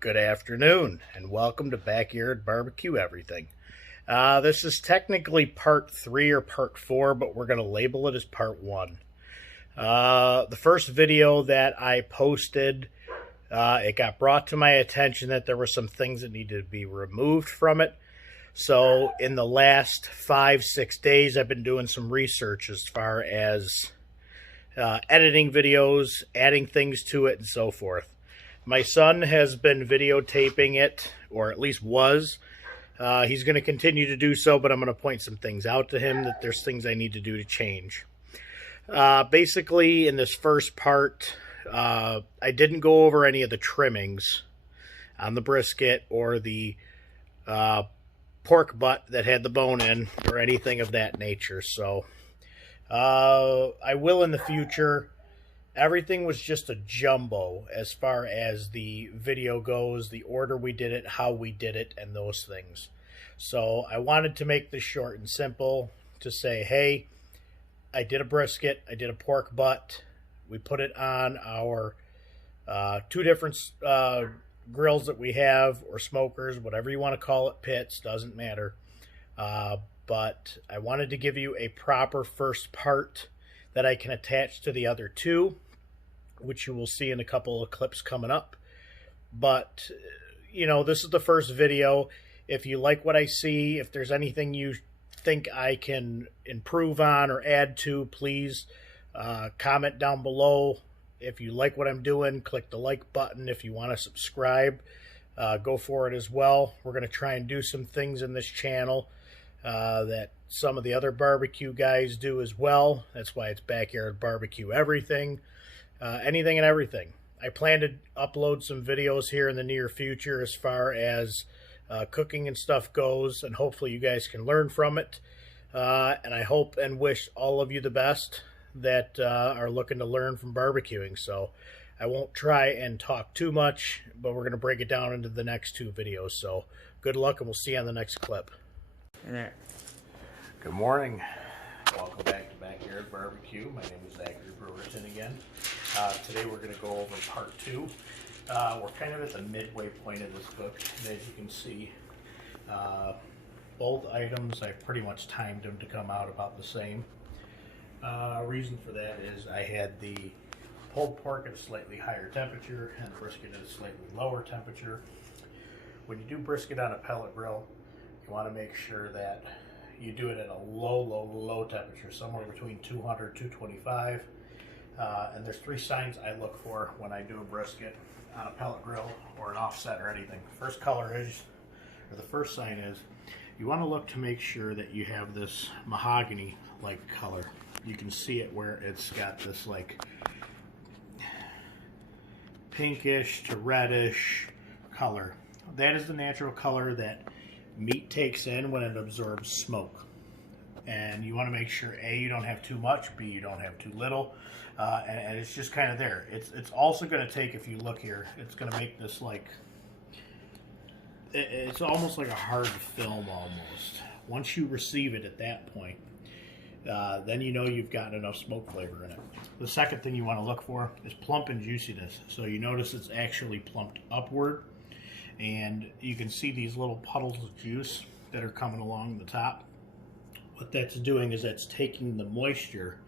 Good afternoon, and welcome to Backyard Barbecue Everything. This is technically part 3 or part 4, but we're going to label it as part 1. The first video that I posted, it got brought to my attention that there were some things that needed to be removed from it. So in the last 5-6 days, I've been doing some research as far as editing videos, adding things to it, and so forth. My son has been videotaping it, or at least was. He's going to continue to do so, but I'm going to point some things out to him that there's things I need to do to change. Basically, in this first part, I didn't go over any of the trimmings on the brisket or the pork butt that had the bone in or anything of that nature. So I will in the future. Everything was just a jumbo as far as the video goes, the order we did it, how we did it, and those things. So I wanted to make this short and simple to say, hey, I did a brisket, I did a pork butt. We put it on our two different grills that we have, or smokers, whatever you want to call it, pits, doesn't matter. But I wanted to give you a proper first part that I can attach to the other two, which you will see in a couple of clips coming up. But, you know, this is the first video. If you like what I see, if there's anything you think I can improve on or add to, please comment down below. If you like what I'm doing, click the like button. If you want to subscribe, go for it as well. We're going to try and do some things in this channel that some of the other barbecue guys do as well. That's why it's Backyard Barbecue Everything. Anything and everything. I plan to upload some videos here in the near future as far as cooking and stuff goes, and hopefully you guys can learn from it. And I hope and wish all of you the best that are looking to learn from barbecuing. So I won't try and talk too much, but we're going to break it down into the next two videos. So good luck, and we'll see you on the next clip. Good morning. Welcome back to Backyard Barbecue. My name is Zachary Brewerton again. Today we're going to go over part 2. We're kind of at the midway point of this book, and as you can see, both items, I've pretty much timed them to come out about the same. Reason for that is I had the pulled pork at a slightly higher temperature and brisket at a slightly lower temperature. When you do brisket on a pellet grill, you want to make sure that you do it at a low temperature, somewhere between 200 225. And there's 3 signs I look for when I do a brisket on a pellet grill or an offset or anything. First the first sign is, you want to look to make sure that you have this mahogany-like color. You can see it where it's got this like pinkish to reddish color. That is the natural color that meat takes in when it absorbs smoke. And you want to make sure, A, you don't have too much, B, you don't have too little, and it's just kind of there. It's also going to take, if you look here, it's going to make this like, it's almost like a hard film almost. Once you receive it at that point, then you know you've gotten enough smoke flavor in it. The second thing you want to look for is plump and juiciness. So you notice it's actually plumped upward, and you can see these little puddles of juice that are coming along the top. What that's doing is that's taking the moisture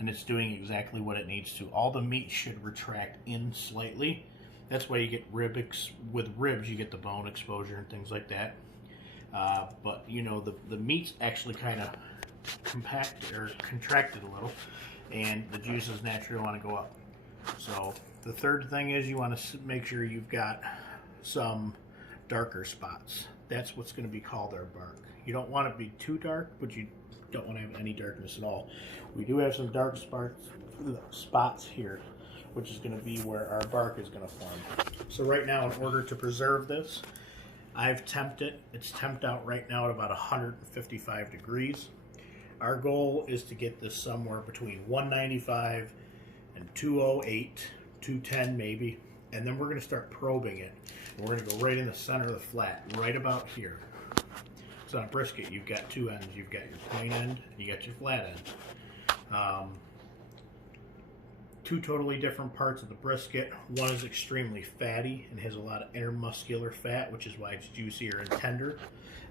and it's doing exactly what it needs to. All the meat should retract in slightly. That's why you get with ribs, you get the bone exposure and things like that. But you know, the meat's actually kind of compacted or contracted a little, and the juices naturally want to go up. So the third thing is you want to make sure you've got some darker spots. That's what's going to be called our bark. You don't want it to be too dark, but you don't want to have any darkness at all. We do have some dark spots here, which is going to be where our bark is going to form. So right now, in order to preserve this, I've temped it. It's temped out right now at about 155 degrees. Our goal is to get this somewhere between 195 and 208, 210 maybe, and then we're going to start probing it. And we're going to go right in the center of the flat, right about here. So on a brisket, you've got 2 ends. You've got your plain end, and you got your flat end. two totally different parts of the brisket. One is extremely fatty and has a lot of intermuscular fat, which is why it's juicier and tender.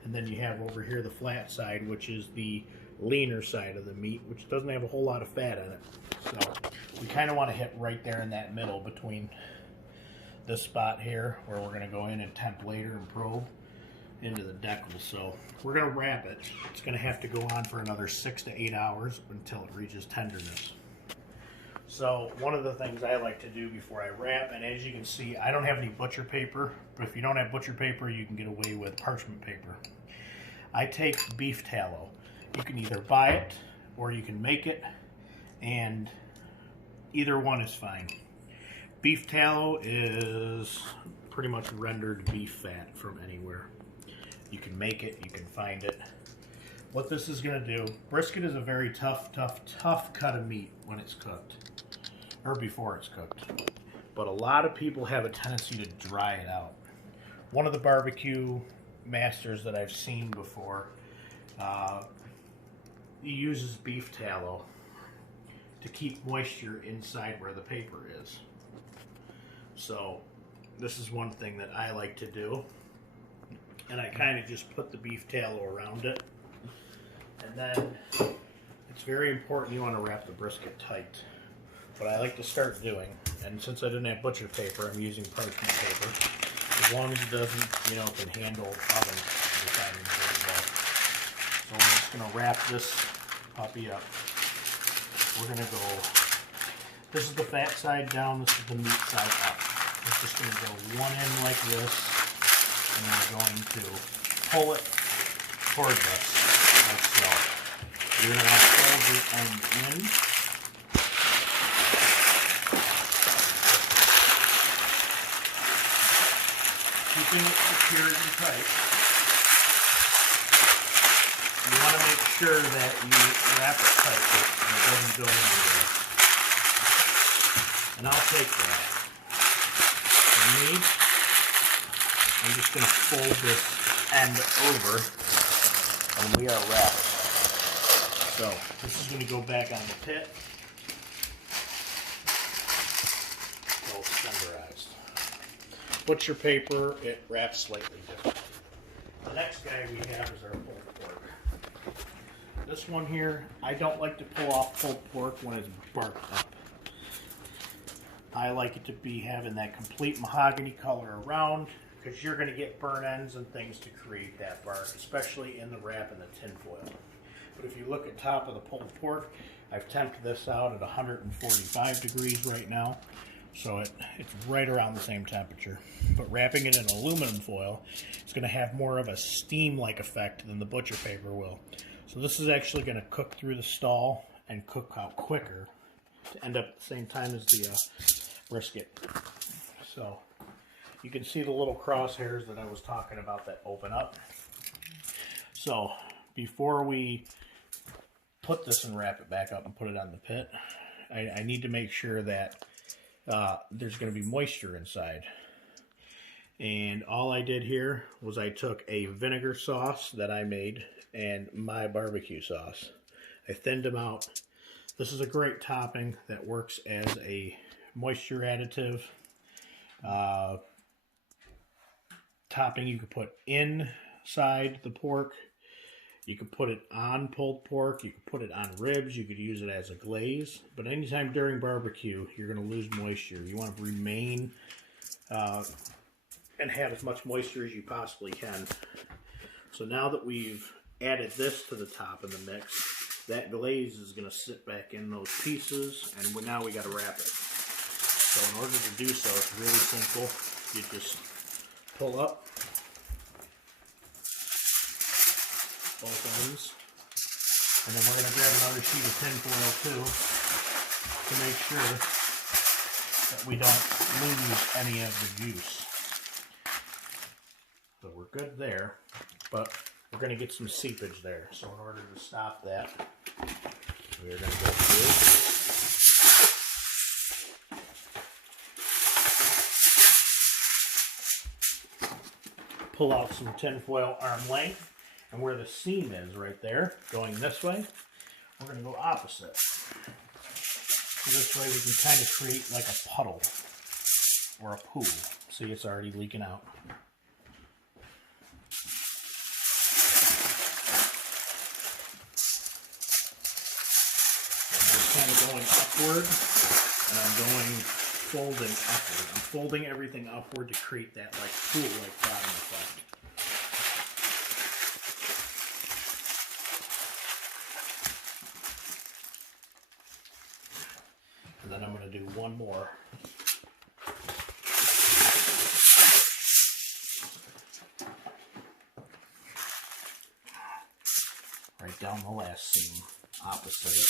And then you have over here the flat side, which is the leaner side of the meat, which doesn't have a whole lot of fat in it. So we kind of want to hit right there in that middle between this spot here, where we're going to go in and temp later and probe into the decal. So we're going to wrap it. It's going to have to go on for another 6 to 8 hours until it reaches tenderness. So one of the things I like to do before I wrap, and as you can see, I don't have any butcher paper, but if you don't have butcher paper, you can get away with parchment paper. I take beef tallow. You can either buy it or you can make it, and either one is fine. Beef tallow is pretty much rendered beef fat from anywhere. You can make it, you can find it. What this is going to do, brisket is a very tough cut of meat when it's cooked, or before it's cooked. But a lot of people have a tendency to dry it out. One of the barbecue masters that I've seen before, he uses beef tallow to keep moisture inside where the paper is. So this is one thing that I like to do. And I kind of just put the beef tallow around it. And then it's very important you want to wrap the brisket tight. What I like to start doing, and since I didn't have butcher paper, I'm using parchment paper. As long as it doesn't, can handle oven, you're fine and good to go. So we're just going to wrap this puppy up. We're going to go, this is the fat side down, this is the meat side up. We're just going to go one end like this, and we're going to pull it toward us, like so. You're going to want to pull the end in. Keeping it secured and tight. You want to make sure that you wrap it tight and it doesn't go anywhere. And I'll take that. For me, I'm just going to fold this end over and we are wrapped. So this is going to go back on the pit. Both tenderized. Butcher paper, it wraps slightly different. The next guy we have is our pulled pork. This one here, I don't like to pull off pulled pork when it's barked up. I like it to be having that complete mahogany color around, because you're going to get burn ends and things to create that bark, especially in the wrap and the tin foil. But if you look at top of the pulled pork, I've temped this out at 145 degrees right now. So it's right around the same temperature. But wrapping it in aluminum foil, it's going to have more of a steam-like effect than the butcher paper will. So this is actually going to cook through the stall and cook out quicker to end up at the same time as the brisket. So you can see the little crosshairs that I was talking about that open up. So before we put this and wrap it back up and put it on the pit, I need to make sure that there's going to be moisture inside. And all I did here was I took a vinegar sauce that I made and my barbecue sauce. I thinned them out. This is a great topping that works as a moisture additive. Topping you could put inside the pork. You could put it on pulled pork, you could put it on ribs, you could use it as a glaze. But anytime during barbecue, you're going to lose moisture. You want to remain and have as much moisture as you possibly can. So now that we've added this to the top of the mix, that glaze is going to sit back in those pieces, and now we got to wrap it. So in order to do so, it's really simple. You just pull up both ends, and then we're going to grab another sheet of tin foil too to make sure that we don't lose any of the juice. So we're good there, but we're going to get some seepage there. So in order to stop that, we're going to go through. Pull out some tin foil arm length. And where the seam is right there, going this way, we're going to go opposite. This way we can kind of create like a puddle or a pool. See, it's already leaking out. I'm just kind of going upward, and I'm going folding upward. I'm folding everything upward to create that like pool-like bottom effect. And then I'm going to do one more. Right down the last seam, opposite it.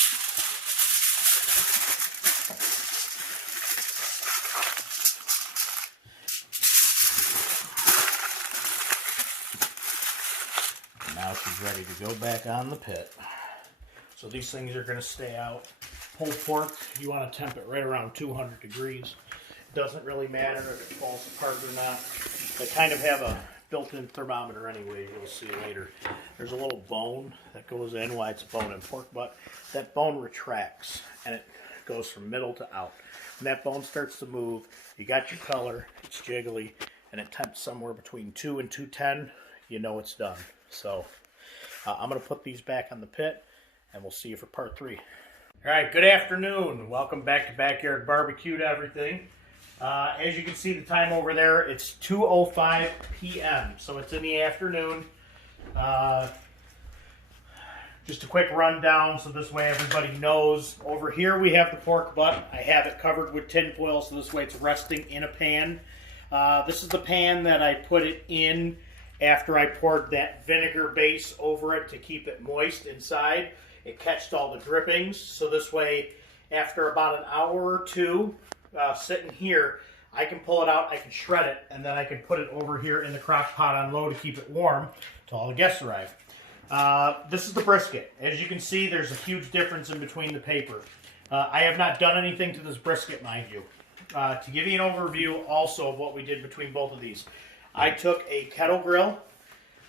Now she's ready to go back on the pit. So these things are going to stay out. Pulled pork, you want to temp it right around 200 degrees. Doesn't really matter if it falls apart or not. They kind of have a built-in thermometer anyway, you'll see later. There's a little bone that goes in, why it's a bone in pork butt. That bone retracts and it goes from middle to out. When that bone starts to move, you got your color, it's jiggly, and it temps somewhere between 2 and 210, you know it's done. So I'm going to put these back on the pit and we'll see you for part 3. All right, good afternoon. Welcome back to Backyard Barbecue to everything. As you can see the time over there, it's 2:05 p.m. So it's in the afternoon. Just a quick rundown so this way everybody knows. Over here we have the pork butt. I have it covered with tin foil so this way it's resting in a pan. This is the pan that I put it in after I poured that vinegar base over it to keep it moist inside. It catched all the drippings, so this way after about an hour or two sitting here, I can pull it out, I can shred it, and then I can put it over here in the crock pot on low to keep it warm till all the guests arrive. This is the brisket. As you can see, there's a huge difference in between the paper. I have not done anything to this brisket, mind you. To give you an overview also of what we did between both of these, I took a kettle grill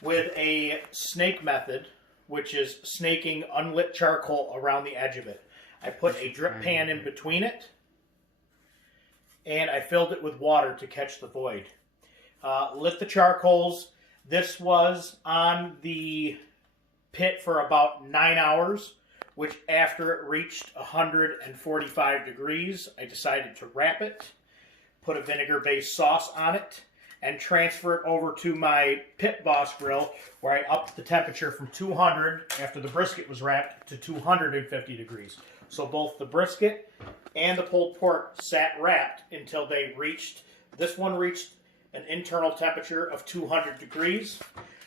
with a snake method, which is snaking unlit charcoal around the edge of it. I put a drip pan in between it, and I filled it with water to catch the void. Lit the charcoals. This was on the pit for about 9 hours, which after it reached 145 degrees, I decided to wrap it, put a vinegar-based sauce on it, and transfer it over to my Pit Boss grill, where I upped the temperature from 200 after the brisket was wrapped to 250 degrees. So both the brisket and the pulled pork sat wrapped until they reached, this one reached an internal temperature of 200 degrees.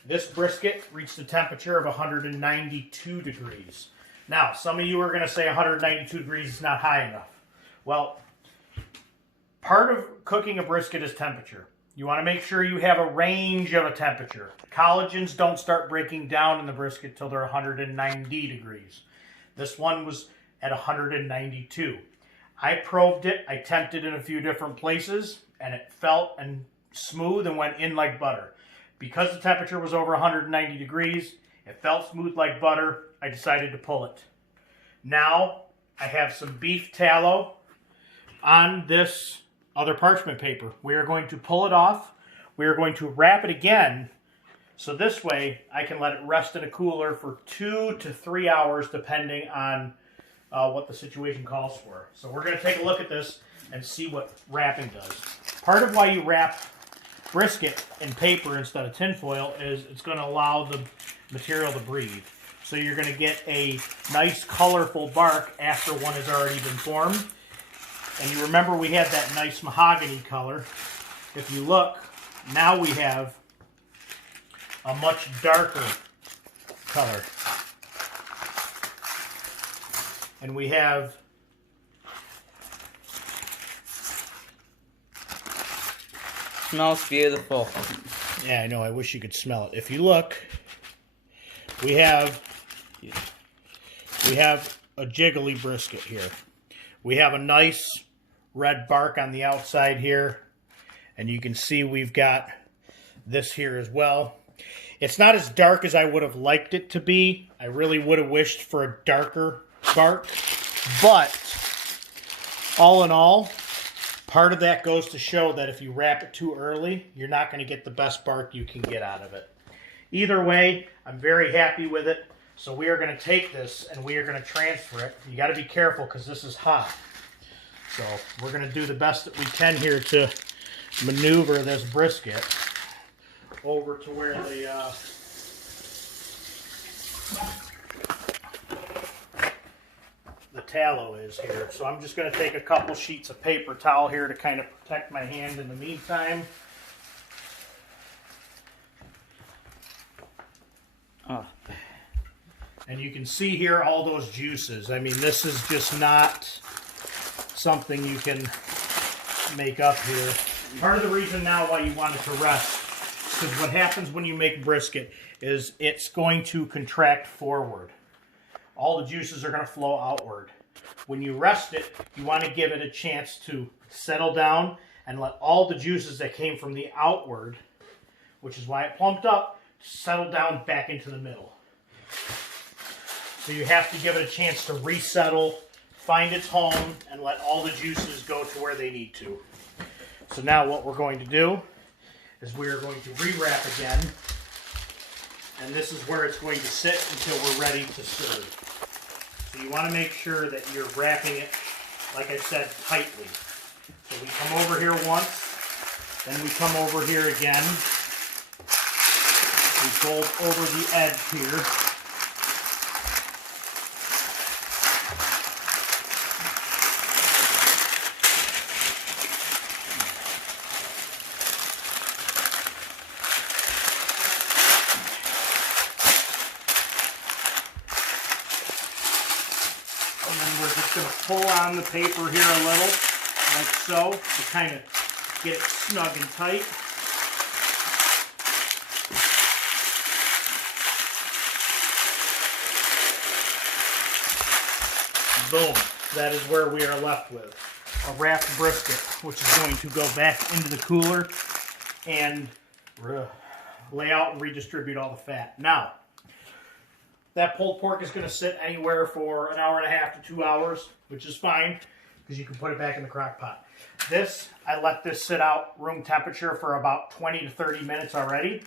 This brisket reached a temperature of 192 degrees. Now, some of you are going to say 192 degrees is not high enough. Well, part of cooking a brisket is temperature. You want to make sure you have a range of a temperature. Collagens don't start breaking down in the brisket till they're 190 degrees. This one was at 192. I probed it, I temped it in a few different places, and it felt and smooth and went in like butter. Because the temperature was over 190 degrees, it felt smooth like butter, I decided to pull it. Now, I have some beef tallow on this other parchment paper. We are going to pull it off. We are going to wrap it again, so this way I can let it rest in a cooler for 2 to 3 hours depending on what the situation calls for. So we're going to take a look at this and see what wrapping does. Part of why you wrap brisket in paper instead of tin foil is it's going to allow the material to breathe. So you're going to get a nice colorful bark after one has already been formed. And you remember we had that nice mahogany color. If you look, now we have a much darker color. And we have smells beautiful. Yeah, I know. I wish you could smell it. If you look, we have a jiggly brisket here. We have a nice red bark on the outside here, and you can see we've got this here as well. It's not as dark as I would have liked it to be. I really would have wished for a darker bark, but all in all, part of that goes to show that if you wrap it too early, you're not going to get the best bark you can get out of it. Either way, I'm very happy with it. So we are going to take this and we are going to transfer it. You got to be careful because this is hot. So we're going to do the best that we can here to maneuver this brisket over to where the tallow is here. So I'm just going to take a couple sheets of paper towel here to kind of protect my hand in the meantime. And you can see here all those juices. I mean, this is just not something you can make up here. Part of the reason now why you want it to rest, because what happens when you make brisket is it's going to contract forward. All the juices are going to flow outward. When you rest it, you want to give it a chance to settle down and let all the juices that came from the outward, which is why it plumped up, settle down back into the middle. So you have to give it a chance to resettle, find its home, and let all the juices go to where they need to. So now what we're going to do is we are going to re-wrap again, and this is where it's going to sit until we're ready to serve. So you want to make sure that you're wrapping it, like I said, tightly. So we come over here once, then we come over here again. We fold over the edge here. And then we're just going to pull on the paper here a little, like so, to kind of get it snug and tight. Boom. That is where we are left with a wrapped brisket, which is going to go back into the cooler and lay out and redistribute all the fat. Now, that pulled pork is going to sit anywhere for an hour and a half to 2 hours, which is fine because you can put it back in the crock pot. This, I let this sit out room temperature for about 20 to 30 minutes already,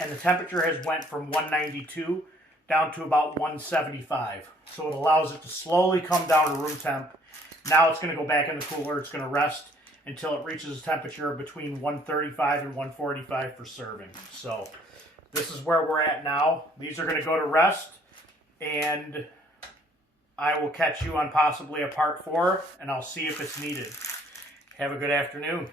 and the temperature has went from 192 down to about 175. So it allows it to slowly come down to room temp. Now it's going to go back in the cooler. It's going to rest until it reaches a temperature between 135 and 145 for serving. So this is where we're at now. These are going to go to rest, and I will catch you on possibly a part 4, and I'll see if it's needed. Have a good afternoon.